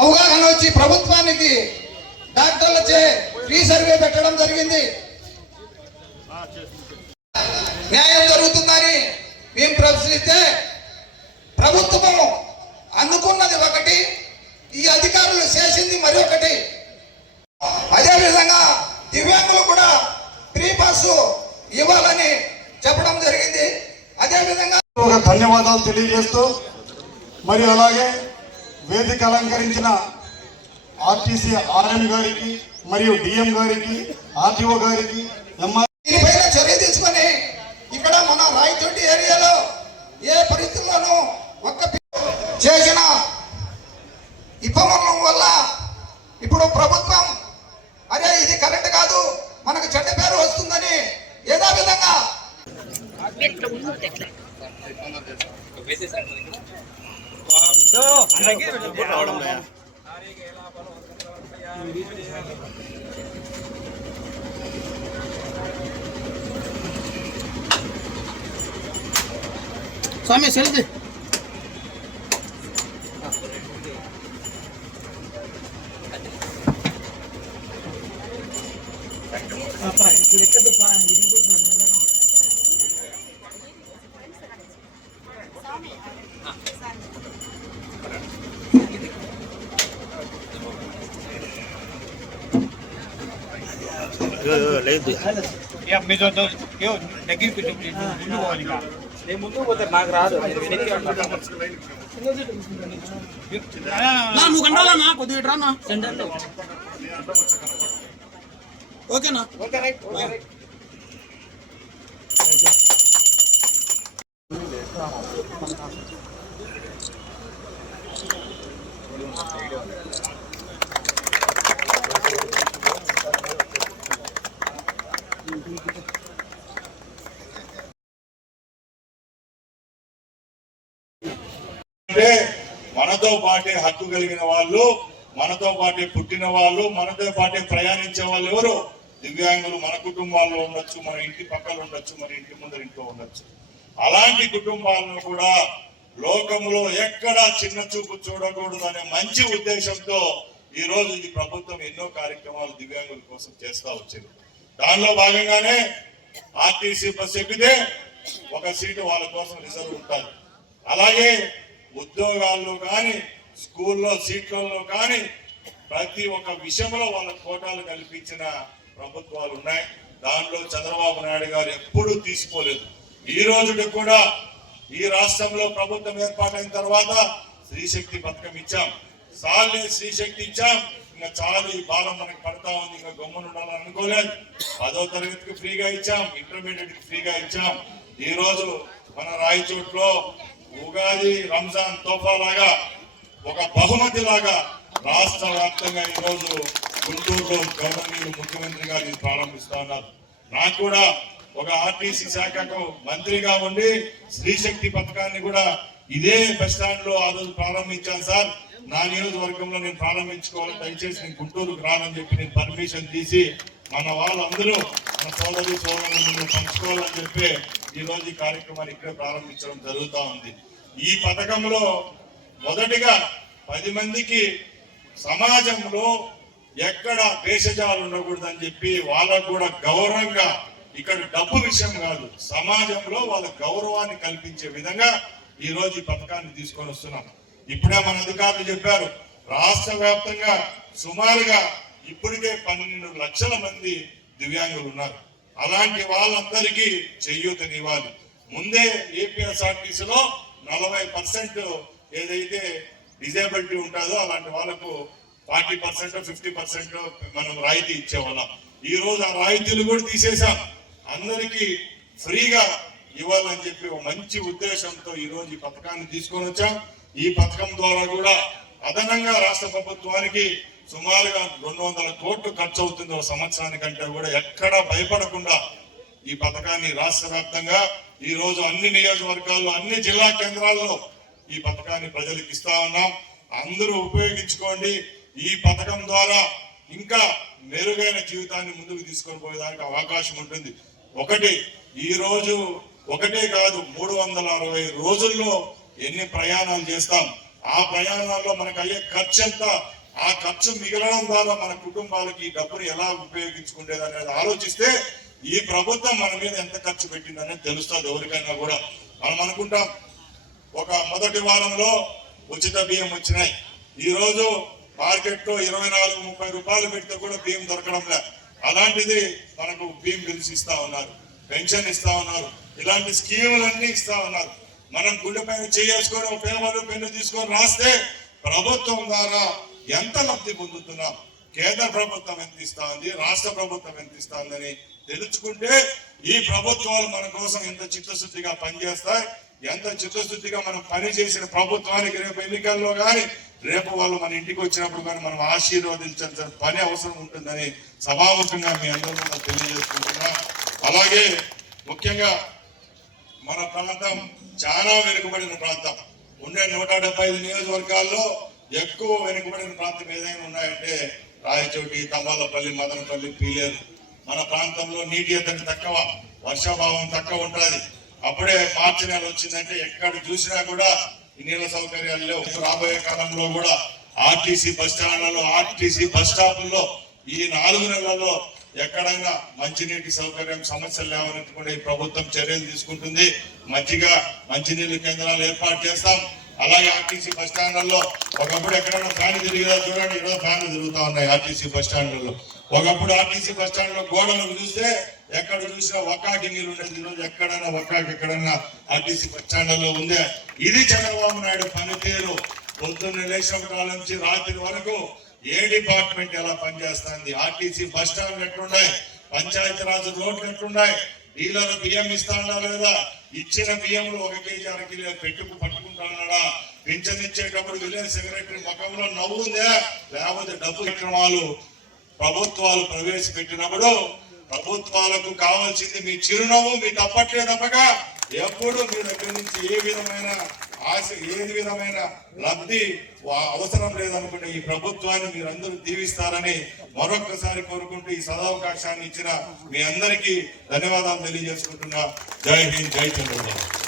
అవగాహన వచ్చి ప్రభుత్వానికి డాక్టర్లచే ఫ్రీ సర్వే పెట్టడం జరిగింది. న్యాయం జరుగుతుందని మేము ప్రశ్నిస్తే ప్రభుత్వం అనుకున్నది ఒకటి, ఈ అధికారులు చేసింది మరొకటి. అదేవిధంగా దివ్యాంగులు కూడా ఫ్రీ బస్సు ఇవ్వాలని చెప్పడం జరిగింది. అదేవిధంగా ధన్యవాదాలు తెలియజేస్తూ మరి అలాగే వేదిక అలంకరించిన ఆర్టీసీ ఆర్ఎం గారికి మరియు డిఎం గారికి ఆర్టీఓ గారికి దీనిపైన చర్య తీసుకొని ఇక్కడ మన రాయచోటి ఏరియాలో ఏ పరిస్థితుల్లోనూ ఒక్క చేసిన ఇబ్బందుల వల్ల ఇప్పుడు ప్రభుత్వం అరే ఇది కరెక్ట్ కాదు, మనకు చెడ్డ పేరు వస్తుందని ఏదో విధంగా స్వామి సెల్ది లేదు ముందు పోతే నాకు రాదు. నువ్వు కండాలన్నా కొద్దిగా రానా ఓకేనా? Okay right. మనతో పాటే హక్కు కలిగిన వాళ్ళు, మనతో పాటే పుట్టిన వాళ్ళు, మనతో పాటే ప్రయాణించే వాళ్ళు ఎవరు? దివ్యాంగులు. మన కుటుంబాల్లో ఉండొచ్చు, మన ఇంటి పక్కన ఉండొచ్చు, మన ఇంటి ముందర ఇంట్లో ఉండొచ్చు. అలాంటి కుటుంబాలను కూడా లోకంలో ఎక్కడా చిన్న చూపు చూడకూడదు అనే మంచి ఉద్దేశంతో ఈ రోజు ఈ ప్రభుత్వం ఎన్నో కార్యక్రమాలు దివ్యాంగుల కోసం చేస్తా వచ్చింది. దానిలో భాగంగానే ఆర్టీసీ బస్ ఎక్కితే ఒక సీటు వాళ్ళ కోసం రిజర్వ్ ఉంటుంది. అలాగే ఉద్యోగాల్లో కానీ స్కూల్లో సీట్లలో కానీ ప్రతి ఒక్క విషయంలో వాళ్ళ కోటాలు కల్పించిన ప్రభుత్వాలు ఉన్నాయి. దాంట్లో చంద్రబాబు నాయుడు గారు ఎప్పుడూ తీసుకోలేదు. ఈ రోజుకి కూడా ఈ రాష్ట్రంలో ప్రభుత్వం ఏర్పాటైన తర్వాత స్త్రీశక్తి పథకం ఇచ్చాం, సార్లే స్త్రీశక్తి ఇచ్చాం. ఇంకా చాలు ఈ భారం మనకి పడతా ఉంది, ఇంకా గమ్మున ఉండాలని అనుకోలేదు. 10వ తరగతికి ఫ్రీగా ఇచ్చాం, ఇంటర్మీడియట్ కి ఫ్రీగా ఇచ్చాం. ఈ రోజు మన రాయచోట్లో ఉగాది రంజాన్ తోఫా లాగా ఒక బహుమతి లాగా రాష్ట్ర వ్యాప్తంగా ఈ రోజు గుంటూరులో గవర్నర్ ముఖ్యమంత్రి గారు ఇది ప్రారంభిస్తా ఉన్నారు. నాకు కూడా ఒక ఆర్టీసీ శాఖకు మంత్రిగా ఉండి స్త్రీశక్తి పథకాన్ని కూడా ఇదే బస్ స్టాండ్ లో ఆ రోజు ప్రారంభించాను సార్. నా నియోజకవర్గంలో నేను ప్రారంభించుకోవాలి, దయచేసి నేను గుంటూరుకు రానని చెప్పి నేను పర్మిషన్ తీసి మన వాళ్ళందరూ మన సోదరి సోదరులను పంచుకోవాలని చెప్పి ఈ రోజు ఈ కార్యక్రమాన్ని ఇక్కడే ప్రారంభించడం జరుగుతూ ఉంది. ఈ పథకంలో మొదటిగా 10 మందికి సమాజంలో ఎక్కడ భేషజాలు ఉండకూడదని చెప్పి వాళ్ళకు కూడా గౌరవంగా, ఇక్కడ డబ్బు విషయం కాదు, సమాజంలో వాళ్ళ గౌరవాన్ని కల్పించే విధంగా ఈ రోజు ఈ పథకాన్ని తీసుకొని వస్తున్నాం. ఇప్పుడే మన అధికారులు చెప్పారు, రాష్ట్ర వ్యాప్తంగా సుమారుగా ఇప్పటికే 12 లక్షల మంది దివ్యాంగులు ఉన్నారు. అలాంటి వాళ్ళందరికీ చేయూతనివ్వాలి. ముందే ఏపీఎస్ఆర్టీసీలో 40% ఏదైతే డిజేబిలిటీ ఉంటుందో అలాంటి వాళ్ళకు 40% 50% మనం రాయితీ ఇచ్చేవాళ్ళం. ఈ రోజు ఆ రాయితీలు కూడా తీసేసాం, అందరికీ ఫ్రీగా ఇవ్వాలని చెప్పి ఒక మంచి ఉద్దేశంతో ఈ రోజు ఈ పథకాన్ని తీసుకొని వచ్చాం. ఈ పథకం ద్వారా కూడా అదనంగా రాష్ట్ర ప్రభుత్వానికి సుమారుగా 200 కోట్లు ఖర్చు అవుతుంది ఒక సంవత్సరానికంటే కూడా ఎక్కడా భయపడకుండా ఈ పథకాన్ని రాష్ట్ర వ్యాప్తంగా ఈ రోజు అన్ని నియోజకవర్గాల్లో, అన్ని జిల్లా కేంద్రాల్లో ఈ పథకాన్ని ప్రజలకు ఇస్తా ఉన్నాం. అందరూ ఉపయోగించుకోండి. ఈ పథకం ద్వారా ఇంకా మెరుగైన జీవితాన్ని ముందుకు తీసుకొని పోయేదానికి అవకాశం ఉంటుంది. ఒకటి ఈ రోజు ఒకటే కాదు 360 రోజుల్లో ఎన్ని ప్రయాణాలు చేస్తాం, ఆ ప్రయాణాల్లో మనకు అయ్యే ఖర్చు ఎంత, ఆ ఖర్చు మిగలడం ద్వారా మన కుటుంబాలకి ఈ డబ్బుని ఎలా ఉపయోగించుకునేది అనేది ఆలోచిస్తే ఈ ప్రభుత్వం మన మీద ఎంత ఖర్చు పెట్టిందనేది తెలుస్తుంది ఎవరికైనా కూడా. మనం అనుకుంటాం ఒక మొదటి వారంలో ఉచిత బియ్యం వచ్చినాయి, ఈ రోజు మార్కెట్ లో 24-30 రూపాయలు పెడితే కూడా బియ్యం దొరకడం లే. అలాంటిది మనకు బియ్యం బిల్స్ ఇస్తా ఉన్నారు, పెన్షన్ ఇస్తా ఉన్నారు, ఇలాంటి స్కీములన్నీ ఇస్తా ఉన్నారు. మనం గుండె పైన చేసుకొని ఒక పేపర్లు పెన్ను తీసుకొని రాస్తే ప్రభుత్వం ద్వారా ఎంత లబ్ధి పొందుతున్నాం, కేంద్ర ప్రభుత్వం ఎంత ఇస్తా ఉంది, రాష్ట్ర ప్రభుత్వం ఎంత ఇస్తా ఉందని తెలుసుకుంటే ఈ ప్రభుత్వాలు మన కోసం ఎంత చిత్తశుద్ధిగా పనిచేస్తాయి, ఎంత చిత్తశుద్ధిగా మనం పని చేసిన ప్రభుత్వానికి రేపు ఎన్నికల్లో కానీ రేపు వాళ్ళు మన ఇంటికి వచ్చినప్పుడు కానీ మనం ఆశీర్వదించాల్సిన పని అవసరం ఉంటుందని సభాముఖంగా మీ అందరూ తెలియజేసుకుంటున్నా. అలాగే ముఖ్యంగా మన ప్రాంతం చాలా వెనుకబడిన ప్రాంతం, ఉండే 175 నియోజకవర్గాల్లో ఎక్కువ వెనుకబడిన ప్రాంతం ఏదైనా ఉన్నాయంటే రాయచోటి, తమ్మాలపల్లి, మదనపల్లి, పీలేరు. మన ప్రాంతంలో నీటి ఎద్దడి తక్కువ, వర్షాభావం తక్కువ ఉంటుంది. అప్పుడే మార్చి నెల వచ్చిందంటే ఎక్కడ చూసినా కూడా ఈ నీళ్ళ సౌకర్యాలు లేవు. రాబోయే కాలంలో కూడా ఆర్టీసీ బస్ స్టాండ్లలో, ఆర్టీసీ బస్ స్టాపుల్లో ఈ 4 నెలల్లో ఎక్కడైనా మంచినీటి సౌకర్యం సమస్యలు లేవనెత్తుకుంటే ఈ ప్రభుత్వం చర్యలు తీసుకుంటుంది. మంచినీళ్ళ కేంద్రాలు ఏర్పాటు చేస్తాం. అలాగే ఆర్టీసీ బస్ స్టాండ్లలో ఒకప్పుడు ఎక్కడైనా ఫ్యాన్ తిరిగిదా చూడండి, ఈరోజు ఫ్యాన్లు తిరుగుతా ఉన్నాయి ఆర్టీసీ బస్ స్టాండ్లలో. ఒకప్పుడు ఆర్టీసీ బస్ స్టాండ్ లో గోడలకు చూస్తే ఎక్కడ చూసినా ఒక్కాకి నీళ్ళు ఉండేది, ఈరోజు ఎక్కడైనా ఒక్కాకి ఎక్కడైనా ఆర్టీసీ బస్ స్టాండ్లలో ఉందే. ఇది చంద్రబాబు నాయుడు పనితీరు. పొద్దున్న లేచిన కాలం నుంచి రాత్రి వరకు ఏ డిపార్ట్మెంట్ ఎలా పనిచేస్తుంది, ఆర్టీసీ బస్ స్టాండ్ ఎట్లున్నాయి, పంచాయతీరాజ్ రోడ్లు ఎట్లున్నాయి, డీలర్ బియ్యం ఇస్తాడా లేదా, ఇచ్చిన బియ్యంలో 1 కేజీ 1/2 కిలో పట్టుకుంటాడా, పింఛన్ ఇచ్చేటప్పుడు విలేజ్ సెక్రటరీ ముఖంలో నవ్వుందా, లేకపోతే డబ్బు కార్యక్రమాలు ప్రభుత్వాలు ప్రవేశపెట్టినప్పుడు ప్రభుత్వాలకు కావాల్సింది మీ చిరునవ్వు, మీ తప్పట్లే తప్పగా ఎప్పుడు మీ దగ్గర నుంచి ఏ విధమైన ఆశ, ఏది విధమైన లబ్ధి అవసరం లేదనుకుంటే ఈ ప్రభుత్వాన్ని మీరందరూ దీవిస్తారని మరొకసారి కోరుకుంటూ ఈ సదావకాశాన్ని ఇచ్చిన మీ అందరికీ ధన్యవాదాలు తెలియజేసుకుంటున్నా. జై హింద్, జై చంద్రబాబు.